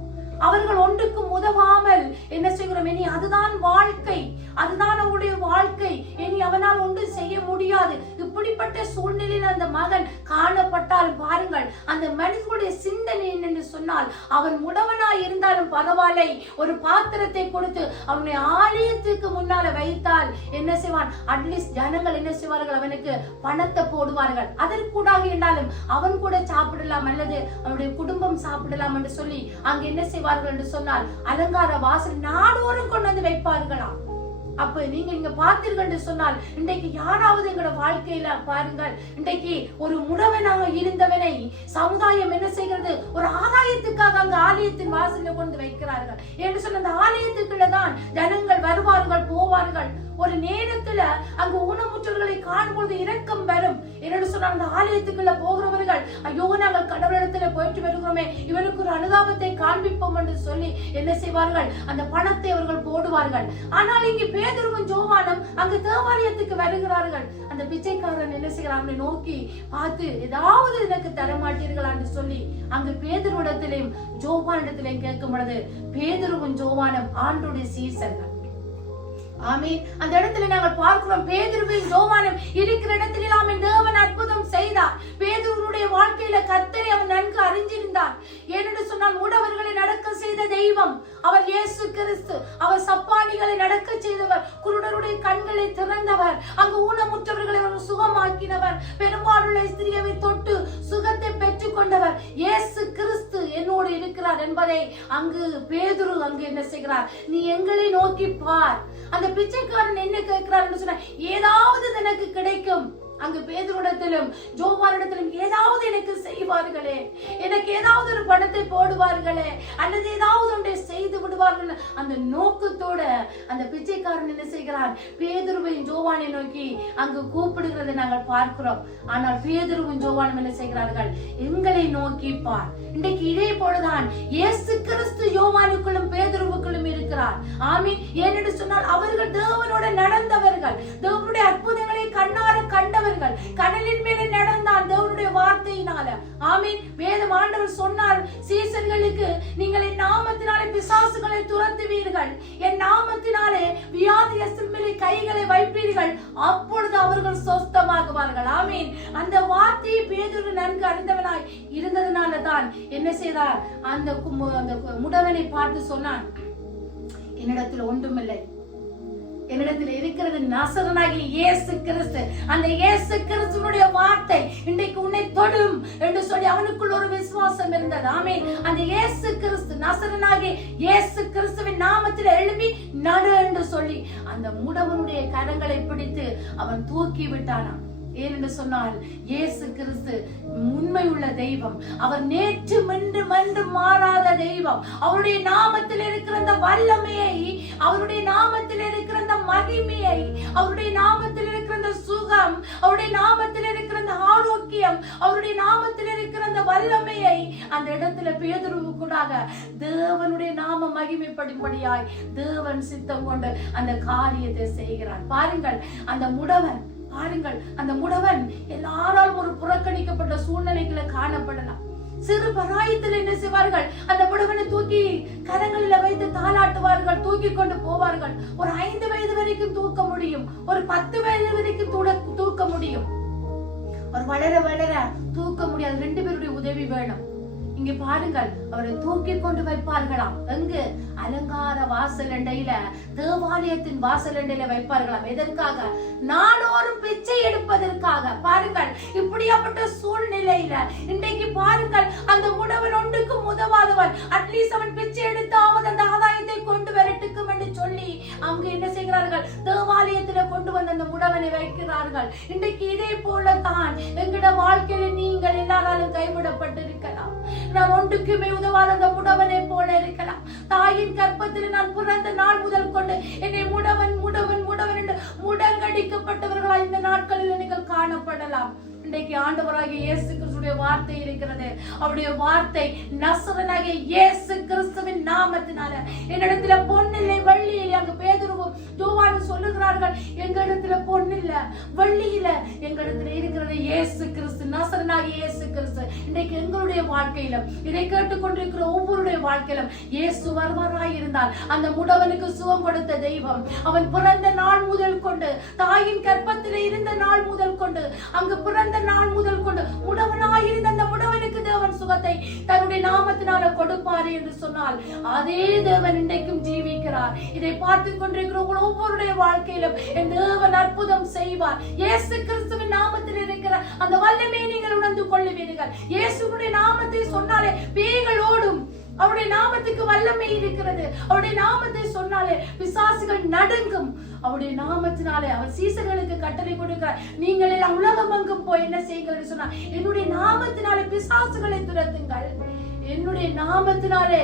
அவர்கள் ஒன்றுக்கும் உதவாமல் என்ன செய்கிறோம், இனி அதுதான் வாழ்க்கை, அதுதான் அவருடைய வாழ்க்கை, இனி அவனால் ஒன்றும் செய்ய முடியாது. இப்படிப்பட்ட சூழ்நிலையில் அந்த மகன் காணப்பட்டால் பாருங்கள், அந்த மனிதனுடைய சிந்தனை என்னென்று சொன்னால், அவன் முடவனாய் இருந்தாலும் பரவாயில்லை, ஒரு பாத்திரத்தை கொடுத்து அவனுடைய ஆலயத்துக்கு முன்னால வைத்தால் என்ன செய்வான், அட்லீஸ்ட் ஜனங்கள் என்ன செய்வார்கள், அவனுக்கு பணத்தை போடுவார்கள். அதற்கூடாக என்றாலும் அவன் கூட சாப்பிடலாம் அல்லது அவனுடைய குடும்பம் சாப்பிடலாம் என்று சொல்லி அங்கு என்ன செய்வார்கள் என்று சொன்னால் அலங்கார வாசல் நாடோறும் கொண்டு வந்து வைப்பார்களாம். அப்ப நீங்க இங்க பார்த்தீர்கள் என்று சொன்னால், இன்றைக்கு யாராவது எங்களோட வாழ்க்கையில பாருங்கள், இன்றைக்கு ஒரு முடவனாக இருந்தவனை சமுதாயம் என்ன செய்கிறது, ஒரு ஆதாயத்துக்காக அங்க ஆலயத்தின் வாசல்ல கொண்டு வைக்கிறார்கள் என்று சொன்ன அந்த ஆலயத்துக்குள்ளதான் ஜனங்கள் வருவார்கள் போவார்கள். ஒரு நேரத்துல அங்கு ஊனமுற்றவர்களை காணும்போது இரக்கம் வரும். என்னன்னு சொன்னால் அந்த ஆலயத்துக்குள்ள போகிறவர்கள், ஐயோ நாங்கள் கடவுளிடத்துல போயிட்டு வருகிறோமே, இவனுக்கு ஒரு அனுதாபத்தை காண்பிப்போம் என்று சொல்லி என்ன செய்வார்கள், அந்த பணத்தை அவர்கள் போடுவார்கள். ஆனால் இங்கு பேதுருவும் யோவானும் அங்கு தேவாலயத்துக்கு வருகிறார்கள். அந்த பிச்சைக்காரன் என்ன செய்கிறான், அவனை நோக்கி பார்த்து, ஏதாவது எனக்கு தரமாட்டீர்களா என்று சொல்லி அங்கு பேதுருவிடத்திலையும் யோவானிடத்திலையும் கேட்கும் பொழுது, பேதுருவும் யோவானும் ஆண்டவருடைய சீசர்கள். ஆமென். அந்த இடத்துல நாங்கள் பார்க்கிறோம், பேதுருவும் யோவானும் இருக்கிற இடத்துல தேவன் அற்புதம் செய்தார். பேதுருவுடைய வாழ்க்கையில கர்த்தரை அவன் நன்கு அறிந்திருந்தான். ஏனென்று சொன்னால் முடவர்களை நடக்க செய்த தெய்வம் அவர் இயேசு கிறிஸ்து. அவர் சப்பானிகளை நடக்க செய்தவர், குருடருடைய கண்களை திறந்தவர், அங்கு ஊனமுற்றவர்களை சுகமாக்கினவர், பெரும்பாலுள்ள ஸ்திரியை தொட்டு சுகத்தை பெற்றுக் கொண்டவர் இயேசு கிறிஸ்து என்னோடு இருக்கிறார் என்பதை அங்கு பேதுரு அங்கு என்ன செய்கிறார், நீ எங்களை நோக்கி பார். அந்த பிச்சைக்காரன் என்ன கேட்கிறார் என்று சொன்ன, ஏதாவது எனக்கு கிடைக்கும். அங்கு பேதுருவிடத்திலும் யோவானிடத்திலும் ஏதாவது எனக்கு செய்வார்களே, எனக்கு ஏதாவது ஒரு பணத்தை போடுவார்களே, அல்லது ஏதாவது ஒன்றை செய்து விடுவார்கள் அந்த நோக்கத்தோட அந்த பிச்சைக்காரன் என்ன செய்கிறான், பேதுருவையும் யோவானை நோக்கி அங்கு கூப்பிடுகிறதை நாங்கள் பார்க்கிறோம். ஆனால் பேதுருவும் யோவானும் என்ன செய்கிறார்கள், எங்களை நோக்கி பார். இன்றைக்கு இதே போலதான் இயேசு கிறிஸ்து யோவானுக்குள்ளும் பேதுருவுக்குள்ளும் இருக்கிறார். ஆமீன். ஏனென்று சொன்னால் அவர்கள் தேவனோட நடந்தவர்கள், தேவனுடைய அற்புதங்களை கண்ணார கண்டவர்கள், கடலின் மேலே நடந்தான் தேவனுடைய வார்த்தையினால. ஆமீன். வேதம் ஆண்டவர் சொன்னார் சீசர்களுக்கு, நீங்கள் என் நாமத்தினாலே பிசாசுகளை துரத்துவீர்கள், என் நாமத்தினாலே வியாதியஸ்தர் மேலே கைகளை வைப்பீர்கள், அப்பொழுது அவர்கள் சொஸ்தமாகுவார்கள். ஆமீன். அந்த வார்த்தையை பேதுரு நன்கு அறிந்தவனாய் இருந்ததனால தான் என்ன செய்தார், அந்த முடவனை பார்த்து சொன்னான், என்னிடத்தில் ஒன்றுமில்லை, என்னிடத்தில் இருக்கிறது நசரனாகிய இயேசு கிறிஸ்து. அந்த இயேசு கிறிஸ்துவினுடைய வார்த்தை இன்றைக்கு உன்னை தொடும் என்று சொல்லி அவனுக்குள் ஒரு விசுவாசம் இருந்தது. ஆமென். அந்த இயேசு கிறிஸ்து, நசரனாகிய இயேசு கிறிஸ்துவின் நாமத்தில் எழுப்பி நடு என்று சொல்லி அந்த முடவனுடைய கரங்களை பிடித்து அவன் தூக்கி விட்டானாம். ஏனென்று சொன்னால் இயேசு கிறிஸ்து உண்மை உள்ள தெய்வம். அவர் நேற்று இன்று மாறாத தெய்வம். அவருடைய நாமத்தில் இருக்கிற அந்த வல்லமையை, அவருடைய நாமத்தில் இருக்கிற அந்த மகிமையை, அவருடைய நாமத்தில் இருக்கிற அந்த சுகம், அவருடைய நாமத்தில் இருக்கிற அந்த ஆரோக்கியம், அவருடைய நாமத்தில் இருக்கிற அந்த வல்லமையை அந்த இடத்துல பேதுருவுக்குடாக தேவனுடைய நாம மகிமைப்படும்படியாய் தேவன் சித்தம் கொண்டு அந்த காரியத்தை செய்கிறார். பாருங்கள், அந்த முடவன், பாருங்கள், அந்த முடவன் எல்லாராலும் ஒரு புறக்கணிக்கப்பட்ட சூழ்நிலைகளை காணப்படலாம். சிறு பராயத்தில் என்ன செய்வார்கள், அந்த முடவனை தூக்கி கரங்களில் வைத்து தாளாட்டுவார்கள், தூக்கி கொண்டு போவார்கள். ஒரு 5 வயது வரைக்கும் தூக்க முடியும், ஒரு 10 வயது வரைக்கும் தூக்க முடியும். ஒரு வளர வளர தூக்க முடியாது, 2 பேருடைய உதவி வேணும். இங்க பாருங்கள், அவரை தூக்கி கொண்டு வைப்பார்களாம். எங்கு? அலங்கார வாசலண்டையில, தேவாலயத்தின் வாசலண்டையில வைப்பார்களாம். எதற்காக? நாடோறும் பிச்சை எடுப்பதற்காக. பாருங்கள், இப்படியாப்பட்ட சூழ்நிலையில இன்றைக்கு பாருங்கள், அந்த முடவன் ஒன்றுக்கும் உதவாதவன், அட்லீஸ்ட் அவன் பிச்சை எடுத்தாவது அந்த ஆதாயத்தை கொண்டு வரட்டுக்கும் என்று சொல்லி அங்கு என்ன செய்கிறார்கள், தேவாலயத்துல கொண்டு வந்து அந்த முடவனை வைக்கிறார்கள். இன்றைக்கு இதே போலதான் எங்கட வாழ்க்கையில நீங்கள் எல்லாராலும் கைவிடப்பட்டிருக்கலாம். நான் ஒன்றுக்குமே உதவாத அந்த முடவனை போல இருக்கலாம். தாயின் கற்பத்தில் நான் பிறந்த நாள் முதல் கொண்டு என்னை முடவன் முடவன் முடவன் என்று முடங்கடிக்கப்பட்டவர்களாய் இந்த நாட்களில் நீங்கள் காணப்படலாம். இன்றைக்கு ஆண்டவராகிய இயேசு கிறிஸ்துவின் வார்த்தை இருக்கிறது. அவருடைய வார்த்தை நசரேயனாகிய இயேசு கிறிஸ்துவின் நாமத்தினால என்னிடத்துல பொன்னில்லை வெள்ளி இல்லை. அங்க பேதுருவும் யோவானும் சொல்லுகிறார்கள், எங்களிடத்துல பொன்னில்ல வெள்ளி இல்ல, எங்களிடத்துல இருக்கிறது இயேசு கிறிஸ்து, நசரேயனாகிய இயேசு கிறிஸ்து. இன்றைக்கு எங்களுடைய வாழ்க்கையிலும் இதை கேட்டுக்கொண்டிருக்கிற ஒவ்வொருடைய வாழ்க்கையிலும் இயேசு வருவாராய் இருந்தால் அந்த முடவனுக்கு சுகம் கொடுத்த தெய்வம், அவன் பிறந்த நாள் முதல் கொண்டு, தாயின் கர்ப்பத்திலே இருந்த நாள் முதல் கொண்டு, அங்கு பிறந்த நாள் முதல் கொண்டு முடவனாயிருந்த அந்த முடவனுக்கு தேவன் சுகத்தை தன்னுடைய நாமத்தினால கொடுப்பார் என்று சொன்னால் அதே தேவன் இன்றைக்கும் ஜீவிக்கிறார். இதை பார்த்து கொண்டிருக்கிற ஒவ்வொருடைய வாழ்க்கையிலும் என் தேவன் அற்புதம் செய்வார். இயேசு கிறிஸ்துவின் நாமத்தில் இருக்கிற அந்த வல்லமையை நீங்கள் உணர்ந்து கொள்ளுவீர்கள். இயேசுவினுடைய நாமத்தை சொன்னாலே பேய்கள் ஓடும். அவருடைய நாமத்துக்கு வல்லமை இருக்கிறது. அவருடைய நாமத்தை சொன்னாலே பிசாசுகள் நடுங்கும். அவருடைய நாமத்தினாலே அவர் சீசர்களுக்கு கட்டளை கொடுக்கிறார், நீங்கள் எல்லாம் உலகம் எங்கும் போய் என்ன செய்யுங்கள் சொன்னார், என்னுடைய நாமத்தினாலே பிசாசுகளை துரத்துங்கள். என்னுடைய நாமத்தினாலே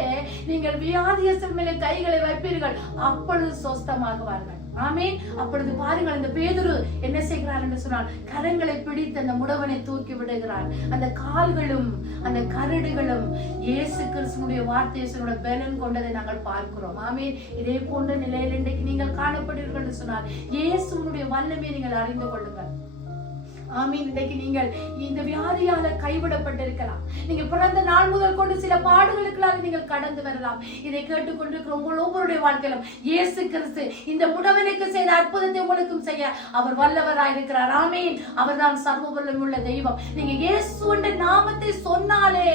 நீங்கள் வியாதியஸ்தர் மேலே கைகளை வைப்பீர்கள், அப்பொழுது சொஸ்தமாகுவார்கள். ஆமென். அப்பொழுது பாருங்கள், அந்த பேதுரு என்ன செய்கிறார் என்று சொன்னால் கரங்களை பிடித்து அந்த முடவனை தூக்கி விடுகிறார். அந்த கால்களும் அந்த கரடுகளும் இயேசு கிறிஸ்துவினுடைய வார்த்தையோட பலன் கொண்டதை நாங்கள் பார்க்கிறோம். ஆமென். இதே போன்ற நிலையில் இன்றைக்கு நீங்கள் காணப்படுவீர்கள் என்று சொன்னால் இயேசுவினுடைய வல்லமையை நீங்கள் அறிந்து கொள்ளுங்கள். ஆமீன். இன்றைக்கு நீங்கள் இந்த வியாதியால கைவிடப்பட்டிருக்கலாம். நீங்க பிறந்த நாள் முதல் கொண்டு சில பாடுகளுக்குள்ளாக நீங்கள் கடந்து வரலாம். இதை கேட்டுக்கொண்டிருக்கிற உங்கள் ஒவ்வொருடைய வாழ்க்கையிலும் இயேசு கிறிஸ்து இந்த முடவனுக்கு செய்த அற்புதத்தை உங்களுக்கும் செய்ய அவர் வல்லவராயிருக்கிறார். ஆமீன். அவர் தான் சர்வ வல்லமையுள்ள தெய்வம். நீங்க இயேசுவின் நாமத்தை சொன்னாலே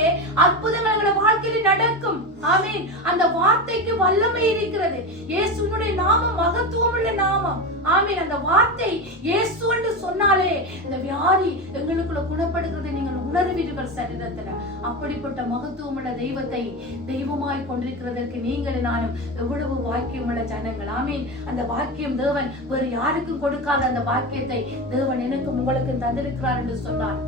அற்புதங்கள் உங்களுடைய வாழ்க்கையில் நடக்கும். ஆமீன். அந்த வார்த்தைக்கு வல்லமை இருக்கிறது. இயேசுவினுடைய நாமம் மகத்துவமுள்ள நாமம். ஆமீன். அந்த வார்த்தை இயேசு என்று சொன்னாலே இந்த வியாதி எங்களுக்குள்ள குணப்படுகிறதை நீங்கள் உணர்வீர்கள் சரீரத்துல. அப்படிப்பட்ட மகத்துவமுள்ள தெய்வத்தை தெய்வமாய் கொண்டிருக்கிறதற்கு நீங்கள் நானும் எவ்வளவு பாக்கியமுள்ள ஜனங்கள். ஆமீன். அந்த பாக்கியம் தேவன் வேறு யாருக்கும் கொடுக்காத அந்த பாக்கியத்தை தேவன் எனக்கும் உங்களுக்கும் தந்திருக்கிறார் என்று சொன்னார்.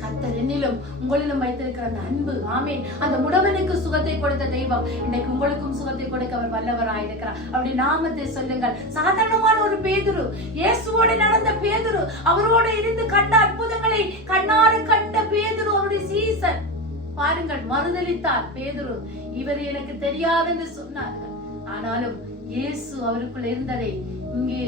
கர்த்தர் என்னிலும் உங்களிலும் வைத்திருக்கிற அந்த அன்பு. ஆமீன். அந்த முடவனுக்கு சுகத்தை கொடுத்த தெய்வம் இன்னைக்கு உங்களுக்கும் சுகத்தை கொடுக்க அவர் வல்லவராயிருக்கிறார். அவருடைய நாமத்தை சொல்லுங்கள். சாதாரணமான ஒரு பேதுரு, இயேசுவோடு நடந்த பேதுரு, அவரோடு இருந்து கண்ட அற்புதங்களை கண்ணாறு கண்ட பேதுரு, அவருடைய சீசன் பாருங்கள், மறுதலித்தார் பேதுரு. இவர் எனக்கு தெரியாது என்று சொன்னார்கள். ஆனாலும் இயேசு அவருக்குள் இருந்ததை இங்கே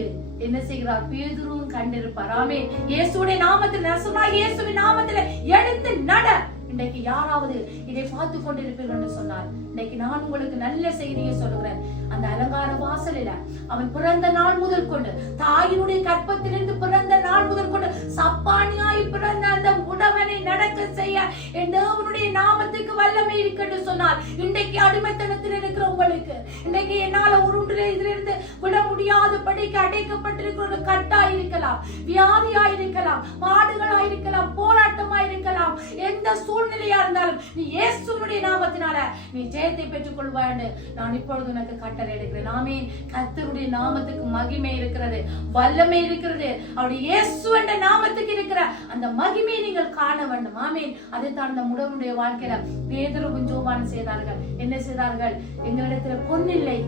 என்ன செய்கிறார், பேதுருவும் கண்டிருப்பார். ஆமென். இயேசுவின் நாமத்தில், நசரேயனாகிய இயேசுவின் நாமத்தில் எழுந்து நட. இன்னைக்கு யாராவது இதை பார்த்து கொண்டிருப்பீர்கள் என்று சொன்னார், இன்னைக்கு நான் உங்களுக்கு நல்ல செய்தியை சொல்லுகிறேன். அந்த அலங்கார வாசலில அவன் பிறந்த நாள் முதல் கொண்டு, தாயினுடைய கற்பத்திலிருந்து பிறந்த நாள் முதல் கொண்டு சப்பானியாய் பிறந்த அந்த முடவனை நடக்க செய்ய என் தேவனுடைய நாமத்துக்கு வல்லமை இருக்கு சொன்னார். இன்றைக்கு அடிமைத்தனத்தில் இருக்கிற உங்களுக்கு, இன்றைக்கு என்னால ஒரு இதிலிருந்து விட முடியாத படிக்க அடைக்கப்பட்டிருக்கிற கட்டா இருக்கலாம், வியாதியா இருக்கலாம், பாடுகளா இருக்கலாம், போராட்டமா இருக்கலாம். எந்த சூழ்நிலையா இருந்தாலும் நீ இயேசுவினுடைய நாமத்தினால நீ ஜெயத்தை பெற்றுக் கொள்வாய் என்று நான் இப்பொழுது உனக்கு கட்டளை எடுக்கிறேன். ஆமென். கர்த்தருடைய நாமத்துக்கு மகிமை இருக்கிறது, வல்லமை இருக்கிறது. அவருடைய இயேசு என்ற நாமத்துக்கு இருக்கிற அந்த மகிமையை நீங்கள் காண வேண்டும். ஆமென். அதைத்தான் அந்த முடவனுடைய வாழ்க்கையில பேதுருவும் யோவானும் செய்தார்கள். என்ன செய்தார்கள்? எங்களிடத்துல பொன்னில்லை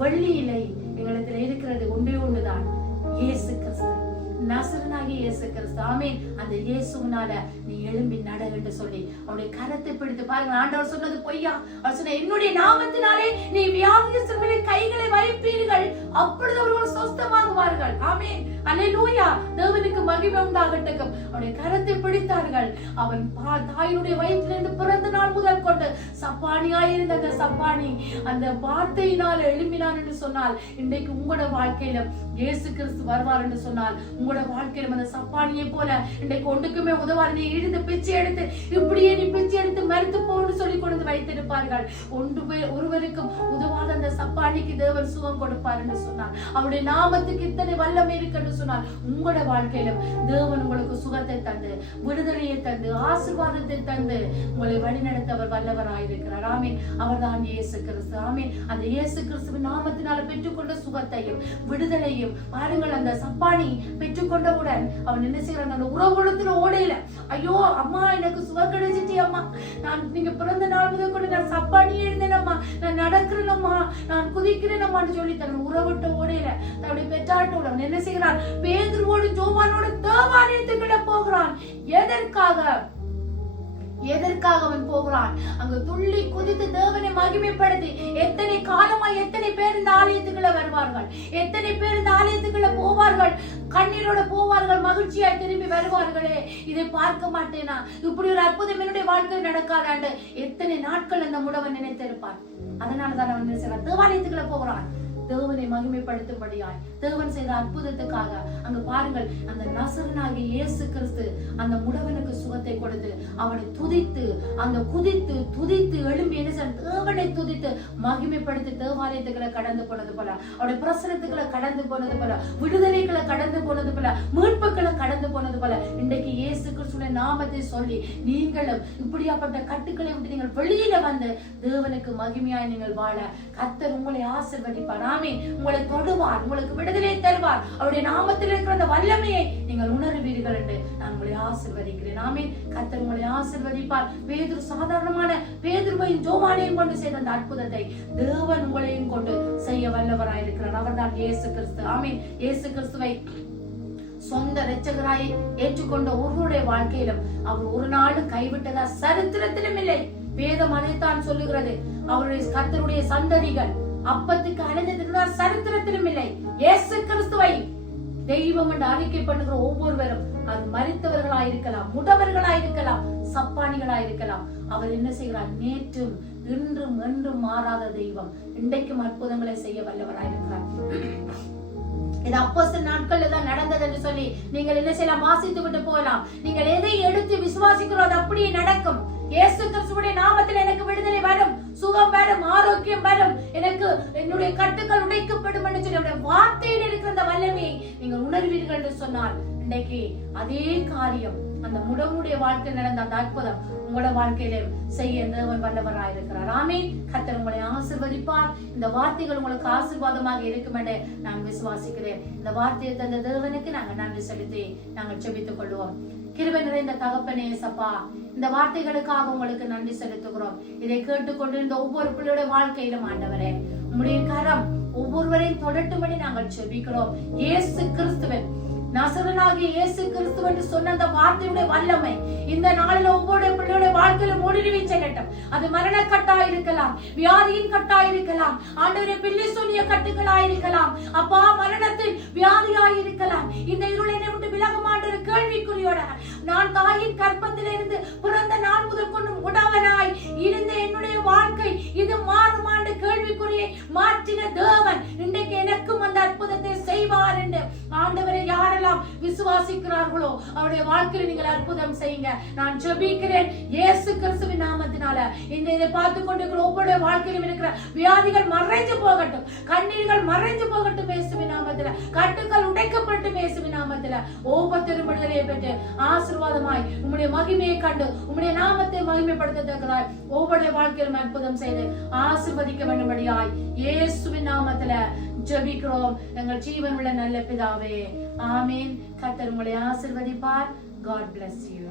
வெள்ளி இல்லை, எங்களிடத்துல இருக்கிறது ஒன்றே ஒன்றுதான், இயேசு கிறிஸ்து, நசரேயனாகிய இயேசு கிறிஸ்து. ஆமென். அந்த இயேசுவினால நீ எழும்பி நட என்று சொல்லி அவருடைய கரத்தை பிடித்து பாருங்க. ஆண்டவர் சொன்னது பொய்யா? அவர் சொன்ன, என்னுடைய நாமத்தினாலே நீ வியாதியஸ்தர் மேலே கைகளை வைப்பீர்கள், அப்பொழுது அவர்கள் சொஸ்தமாகுவார்கள். ஆமென். அல்லேலூயா. தேவனுக்கு மகிமை உண்டாகட்டும். அவருடைய கரத்தை பிடித்தார்கள். அவன் தாயினுடைய வயிற்றிலிருந்து பிறந்த நாள் முதல் கொண்டு சப்பானியாயிருந்த அந்த சப்பானி அந்த வார்த்தையினால் எழும்பினான் என்று சொன்னால், இன்றைக்கு உங்களோட வாழ்க்கையில இயேசு கிறிஸ்து வருவார் என்று சொன்னால், உங்களோட வாழ்க்கையில அந்த சப்பானியை போல இன்றைக்கு ஒன்றுக்குமே உதவாது நீ இழுத்து பிச்சை எடுத்து இப்படியே நீ பிச்சை எடுத்து மறுத்து போன்னு சொல்லி கொண்டு வைத்திருப்பார்கள். ஒருவருக்கும் உதவாத அந்த சப்பானிக்கு தேவன் சுகம் கொடுப்பார் என்று சொன்னார். அவருடைய நாமத்துக்கு இத்தனை வல்லமை இருக்கு என்று சொன்னால், உங்களோட வாழ்க்கையிலும் தேவன் உங்களுக்கு சுகத்தை தந்து, விடுதலையை தந்து, ஆசீர்வாதத்தை தந்து உங்களை வழிநடத்த அவர் வல்லவராயிருக்கிறார். ஆமீன். அவர் தான் இயேசு கிறிஸ்து. ஆமீன். அந்த இயேசு கிறிஸ்துவின் நாமத்தினால பெற்றுக்கொண்ட சுகத்தையும் விடுதலையும் பாருங்கள். அந்த சப்பானி பெற்றுக்கொண்டவுடன் அவன் என்ன செய்யறான், அந்த உறவுலத்துல ஓடையில, ஐயோ அம்மா எனக்கு சுகம் கிடைச்சிட்டு அம்மா, நான் நீங்க பிறந்த நாள் முதல் கூட நான் சப்பானியே இருந்தேன் அம்மா, நான் நடக்கிறேன் அம்மா, நான் குதிக்கிறேன் அம்மான்னு சொல்லி தன் உறவிட்ட ஓடையில தன்னுடைய பெற்றாட்டோட அவன் என்ன செய்கிறான்? பேதுருவோடு யோவானோடு தேவாலயத்துக்குள்ள போகிறான். எதற்காக அவன் போகிறான்? அங்க துள்ளி குதித்து தேவனை மகிமைப்படுத்தி எத்தனை காலமா எத்தனை பேர் இந்த ஆலயத்துக்குள்ள வருவார்கள், எத்தனை பேர் இந்த ஆலயத்துக்குள்ள போவார்கள், கண்ணீரோட போவார்கள், மகிழ்ச்சியாய் திரும்பி வருவார்களே. இதை பார்க்க மாட்டேனா? இப்படி ஒரு அற்புதம் என்னுடைய வாழ்க்கையில் நடக்காதாண்டு எத்தனை நாட்கள் அந்த முடவன் நினைத்திருப்பான். அதனாலதான் அவன் நினைச்சான் தேவாலயத்துக்குள்ள போகிறான் தேவனை மகிமைப்படுத்தும்படியாய், தேவன் செய்த அற்புதத்துக்காக. அங்க பாருங்கள், அந்த நசரனாகிய இயேசு கிறிஸ்து அந்த முடவனுக்கு சுகத்தை கொடுத்து அவனை துதித்து அந்த துதித்து எழும்பி என்ன செய்ய தேவனை துதித்து மகிமைப்படுத்தி தேவாலயத்துக்களை கடந்து போனது போல, அவருடைய பிரசனத்துக்களை கடந்து போனது போல, விடுதலைகளை கடந்து போனது போல, மீட்புகளை கடந்து போனது போல, இன்றைக்கு இயேசு கிறிஸ்துவின் நாமத்தை சொல்லி நீங்களும் இப்படியாப்பட்ட கட்டுக்களை விட்டு நீங்கள் வெளியில வந்து தேவனுக்கு மகிமையாய் நீங்கள் வாழ கர்த்தர் உங்களை ஆசீர்வதிப்பார். உங்களை தொடுவார், உங்களுக்கு விடுதலை தருவார். அவருடைய நாமத்தில் இருக்கிற அந்த வல்லமையை நீங்கள் உணர்வீர்கள் என்று நான் உங்களை ஆசீர்வதிக்கிறேன். ஆமென். கர்த்தர் உங்களை ஆசீர்வதிப்பார். பேதுரு சாதாரணமான பேதுருவையும் யோவானையும் கொண்டு செய்த அந்த அற்புதத்தை தேவன் உங்களையும் கொண்டு செய்ய வல்லவராய் இருக்கிறார். அவர்தான் இயேசு கிறிஸ்து. ஆமென். இயேசு கிறிஸ்துவை சொந்த இரட்சகராய் ஏற்றுக்கொண்ட ஒருவருடைய வாழ்க்கையிலும் அவர் ஒரு நாளும் கைவிட்டதா சரித்திரத்திலும் இல்லை. வேதம் அதைத்தான் சொல்லுகிறது. அவருடைய கர்த்தருடைய சந்ததிகள் அப்பத்துக்கு அடைந்தது சரித்திரத்திலும் இல்லை. இயேசு கிறிஸ்துவை தெய்வம் என்று அறிக்கை பண்ணுகிற ஒவ்வொருவரும், அது மரித்தவர்களாயிருக்கலாம், முடவர்களாயிருக்கலாம், சப்பானிகளாயிருக்கலாம், அவர் என்ன செய்கிறார்? நேற்றும் இன்றும் என்றும் மாறாத தெய்வம். இன்றைக்கும் அற்புதங்களை செய்ய வல்லவராயிருக்கிறார். இது அப்போஸ்தலர் நாட்கள்ல தான் நடந்தது என்று சொல்லி நீங்கள் என்ன செய்யலாம்? வாசித்து விட்டு போகலாம். நீங்கள் எதை எடுத்து விசுவாசிக்கிறோம் அது அப்படியே நடக்கும். இயேசு கிறிஸ்துவின் நாமத்தில் எனக்கு விடுதலை வரும், சுகம் வரும், ஆரோக்கியம் வரும், எனக்கு என்னுடைய கட்டுக்கள் உடைக்கப்படும் என்று சொல்லி வார்த்தையில் இருக்கிற அந்த வல்லமையை நீங்கள் உணர்வீர்கள் என்று சொன்னால் இன்றைக்கு அதே காரியம் அந்த முடவனுடைய வாழ்க்கையில் நடந்த அந்த அற்புதம் உங்களோட வாழ்க்கையில செய்ய தேவன் வல்லவராயிருக்கிறார். ஆமென். கர்த்தர் உங்களை ஆசீர்வதிப்பார். இந்த வார்த்தைகள் உங்களுக்கு ஆசீர்வாதமாக இருக்கும் என்று நான் விசுவாசிக்கிறேன். இந்த வார்த்தையை தந்த தேவனுக்கு நாங்கள் நன்றி செலுத்தி நாங்கள் ஜெபித்துக் கொள்வோம். கிருபை நிறைந்த தகப்பனே சப்பா, இந்த வார்த்தைகளுக்காக உங்களுக்கு நன்றி செலுத்துகிறோம். இதை கேட்டுக்கொண்டு இந்த ஒவ்வொரு பிள்ளையோட வாழ்க்கையிலும் ஆண்டவரே உம்முடைய கரம் ஒவ்வொருவரையும் தொடட்டும்படி நாங்கள் ஜெபிக்கிறோம். இயேசு கிறிஸ்துவின் நசரனாகிய இயேசு கிறிஸ்து என்று சொன்ன அந்த வார்த்தையுடைய வல்லமை இந்த நாளில் ஒவ்வொரு பிள்ளையோட வாழ்க்கையில ஊடுருவி செல்லட்டும். அது மரண கட்டாய் இருக்கலாம், வியாதியின் கட்டாய் இருக்கலாம், ஆண்டவரே பிள்ளை சொல்லிய கட்டுகளாய் இருக்கலாம், அப்பா மரணத்தில் வியாதியாய் இருக்கலாம். இந்த இருளை விட்டு விலகுமான்ற ஒரு கேள்விக்குறியோட நான் தாயின் கற்பத்திலிருந்து பிறந்த நாள் முதல் கொண்டு உடவனாய் இருந்த என்னுடைய வாழ்க்கை இது மாறுமாண்ட கேள்விக்குறியை மாற்றின தேவன் இன்றைக்கு எனக்கும் அந்த அற்புதத்தை செய்வார் என்று ஆண்டவரை யாரெல்லாம் விசுவாசிக்கிறார்களோ அவருடைய வாழ்க்கையில் நீங்கள் அற்புதம் செய்யுங்க. நான் ஜெபிக்கிறேன் இயேசு கிறிஸ்துவின் நாமத்தினால. இதை பார்த்து கொண்டிருக்கிற ஒவ்வொரு வாழ்க்கையிலும் இருக்கிற வியாதிகள் மறைஞ்சு போகட்டும், கண்ணீர்கள் மறைஞ்சு போகட்டும் இயேசுவின் நாமத்தில, கட்டுக்கள் உடைக்கப்பட்டு இயேசுவின் நாமத்தில ஒவ்வொருத்தரும் விடுதலையை பெற்று ஆசீர்வாதமாய் உம்முடைய மகிமையை கண்டு உம்முடைய நாமத்தை மகிமைப்படுத்தத்தக்கதாய் ஒவ்வொரு வாழ்க்கையிலும் அற்புதம் செய்து ஆசீர்வதிக்க வேண்டும்படியாய் இயேசுவின் நாமத்தில ஜெபிக்கிறோம் எங்கள் ஜீவன் உள்ள நல்ல பிதாவே. ஆமென். கர்த்தர் உங்களை ஆசீர்வதிப்பார். God bless you.